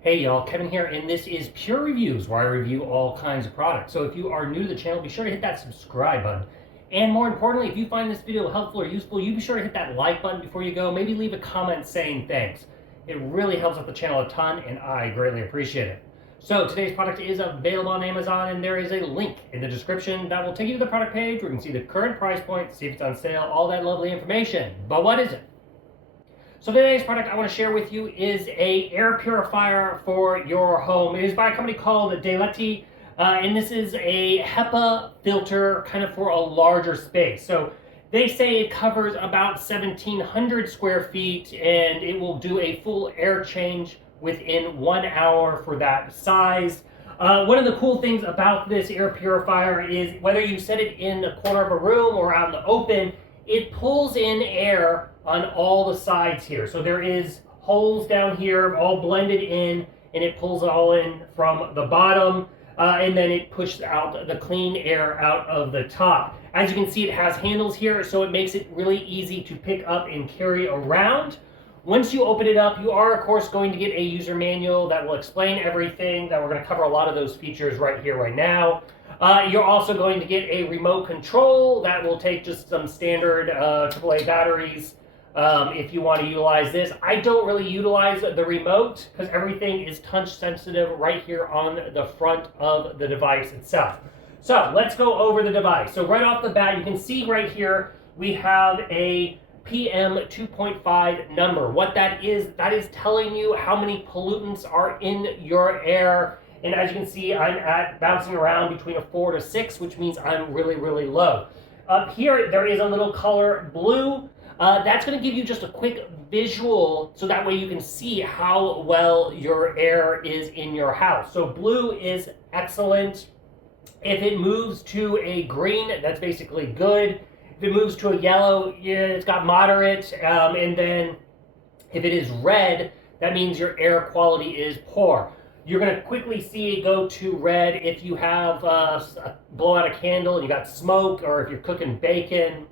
Hey y'all, Kevin here, and this is Purereviews, where I review all kinds of products. So if you are new to the channel, be sure to hit that subscribe button. And more importantly, if you find this video helpful or useful, you be sure to hit that like button before you go. Maybe leave a comment saying thanks. It really helps out the channel a ton, and I greatly appreciate it. So today's product is available on Amazon, and there is a link in the description that will take you to the product page where you can see the current price point, see if it's on sale, all that lovely information. But what is it? So today's product I want to share with you is a air purifier for your home. It is by a company called Dayette, and this is a HEPA filter kind of for a larger space. So they say it covers about 1,700 square feet, and it will do a full air change within 1 hour for that size. One of the cool things about this air purifier is whether you set it in the corner of a room or out in the open, it pulls in air on all the sides here. So there is holes down here all blended in, and it pulls it all in from the bottom, and then it pushes out the clean air out of the top. As you can see, it has handles here, so it makes it really easy to pick up and carry around. Once you open it up, you are of course going to get a user manual that will explain everything. That we're going to cover a lot of those features right here, right now. You're also going to get a remote control that will take just some standard AAA batteries if you want to utilize this. I don't really utilize the remote because everything is touch sensitive right here on the front of the device itself. So let's go over the device. So right off the bat, you can see right here we have a PM 2.5 number. What that is telling you how many pollutants are in your air. And as you can see, I'm bouncing around between a 4 to 6, which means I'm really, really low. Up here, there is a little color blue. That's going to give you just a quick visual, so that way you can see how well your air is in your house. So blue is excellent. If it moves to a green, that's basically good. If it moves to a yellow, yeah, it's got moderate. And then if it is red, that means your air quality is poor. You're going to quickly see it go to red if you have blow out a candle and you got smoke, or if you're cooking bacon.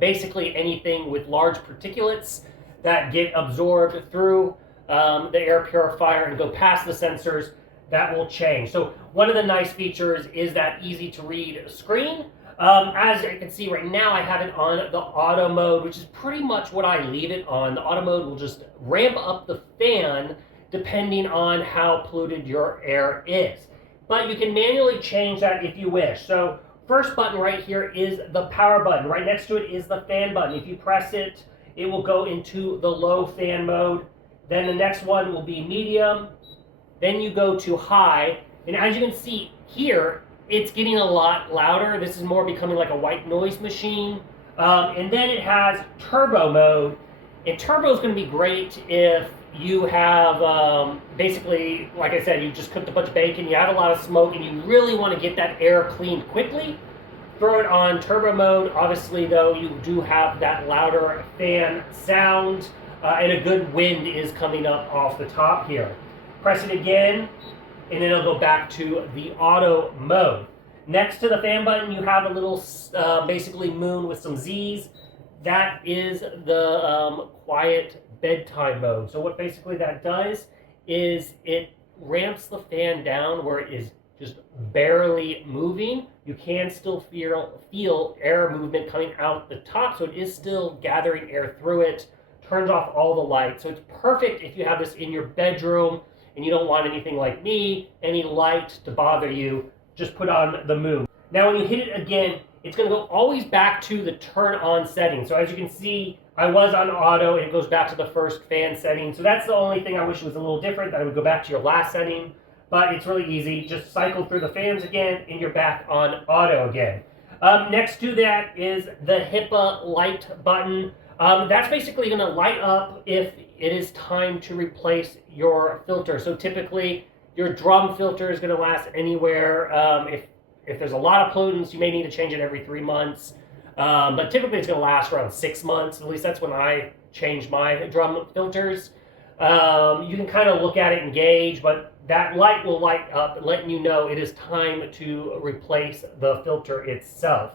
Basically anything with large particulates that get absorbed through the air purifier and go past the sensors, that will change. So one of the nice features is that easy to read screen. As you can see right now, I have it on the auto mode, which is pretty much what I leave it on. The auto mode will just ramp up the fan depending on how polluted your air is. But you can manually change that if you wish. So first button right here is the power button. Right next to it is the fan button. If you press it, it will go into the low fan mode. Then the next one will be medium. Then you go to high. And as you can see here, it's getting a lot louder. This is more becoming like a white noise machine. And then it has turbo mode. And turbo is going to be great if you have basically, like I said, you just cooked a bunch of bacon, you have a lot of smoke, and you really want to get that air cleaned quickly. Throw it on turbo mode. Obviously, though, you do have that louder fan sound, and a good wind is coming up off the top here. Press it again, and then it'll go back to the auto mode. Next to the fan button, you have a little basically moon with some Z's. That is the quiet bedtime mode. So what basically that does is it ramps the fan down where it is just barely moving. You can still feel air movement coming out the top, so it is still gathering air through it. Turns off all the lights. So it's perfect if you have this in your bedroom and you don't want anything like me, any light to bother you. Just put on the moon. Now when you hit it again, it's going to go always back to the turn on setting. So as you can see, I was on auto, and it goes back to the first fan setting. So that's the only thing I wish was a little different, that I would go back to your last setting. But it's really easy. Just cycle through the fans again, and you're back on auto again. Next to that is the HEPA light button. That's basically going to light up if it is time to replace your filter. So typically, your drum filter is going to last anywhere. If there's a lot of pollutants, you may need to change it every 3 months. But typically it's going to last around 6 months. At least that's when I change my drum filters. You can kind of look at it and gauge, but that light will light up, letting you know it is time to replace the filter itself.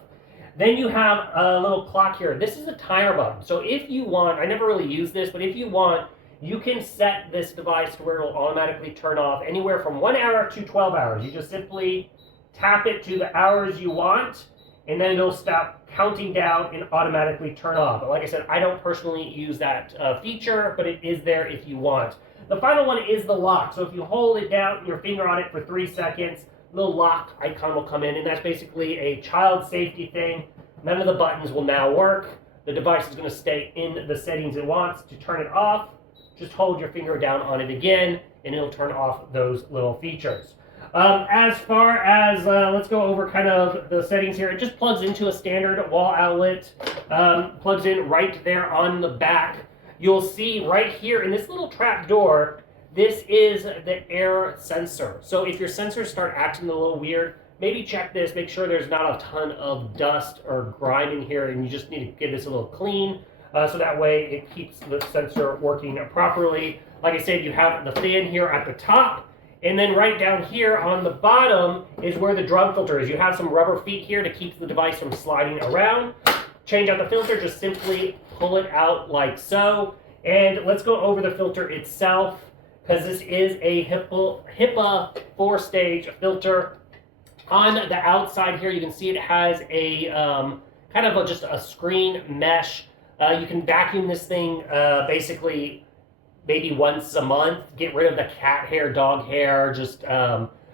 Then you have a little clock here. This is a timer button. So if you want, I never really use this, but if you want, you can set this device to where it will automatically turn off anywhere from 1 hour to 12 hours. You just simply tap it to the hours you want, and then it'll stop counting down and automatically turn off. But like I said, I don't personally use that feature, but it is there if you want. The final one is the lock. So if you hold it down, your finger on it for 3 seconds, the little lock icon will come in, and that's basically a child safety thing. None of the buttons will now work. The device is going to stay in the settings it wants. To turn it off, just hold your finger down on it again, and it'll turn off those little features. As far as, let's go over kind of the settings here. It just plugs into a standard wall outlet, plugs in right there on the back. You'll see right here in this little trap door, this is the air sensor. So if your sensors start acting a little weird, maybe check this, make sure there's not a ton of dust or grime in here, and you just need to get this a little clean, so that way it keeps the sensor working properly. Like I said, you have the fan here at the top, and then right down here on the bottom is where the drum filter is. You have some rubber feet here to keep the device from sliding around. Change out the filter, just simply pull it out like so. And let's go over the filter itself, because this is a HEPA 4-stage filter. On the outside here, you can see it has a kind of just a screen mesh. You can vacuum this thing basically maybe once a month, get rid of the cat hair, dog hair, just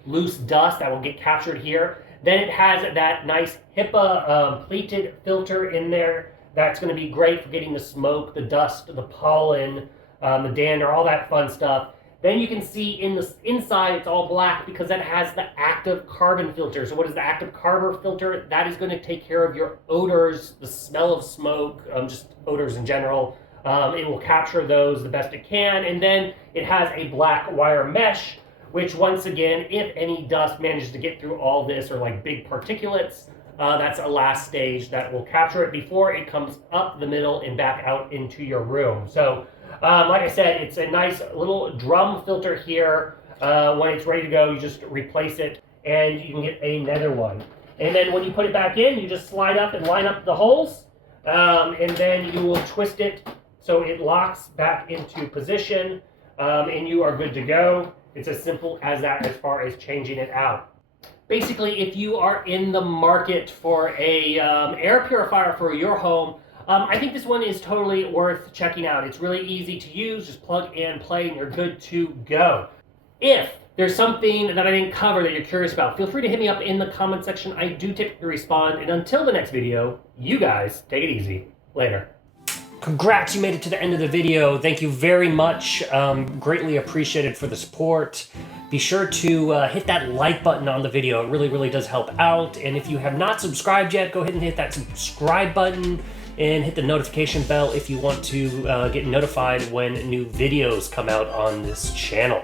loose dust that will get captured here. Then it has that nice HEPA pleated filter in there. That's going to be great for getting the smoke, the dust, the pollen, the dander, all that fun stuff. Then you can see in the inside it's all black because that has the active carbon filter. So what is the active carbon filter? That is going to take care of your odors, the smell of smoke, just odors in general. It will capture those the best it can. And then it has a black wire mesh, which once again, if any dust manages to get through all this or like big particulates, that's a last stage that will capture it before it comes up the middle and back out into your room. So like I said, it's a nice little drum filter here. When it's ready to go, you just replace it and you can get another one. And then when you put it back in, you just slide up and line up the holes, and then you will twist it so it locks back into position, and you are good to go. It's as simple as that as far as changing it out. Basically, if you are in the market for a air purifier for your home, I think this one is totally worth checking out. It's really easy to use, just plug and play, and you're good to go. If there's something that I didn't cover that you're curious about, feel free to hit me up in the comment section. I do typically respond, and until the next video, you guys take it easy. Later. Congrats, you made it to the end of the video. Thank you very much. Greatly appreciated for the support. Be sure to hit that like button on the video. It really, really does help out. And if you have not subscribed yet, go ahead and hit that subscribe button and hit the notification bell if you want to get notified when new videos come out on this channel.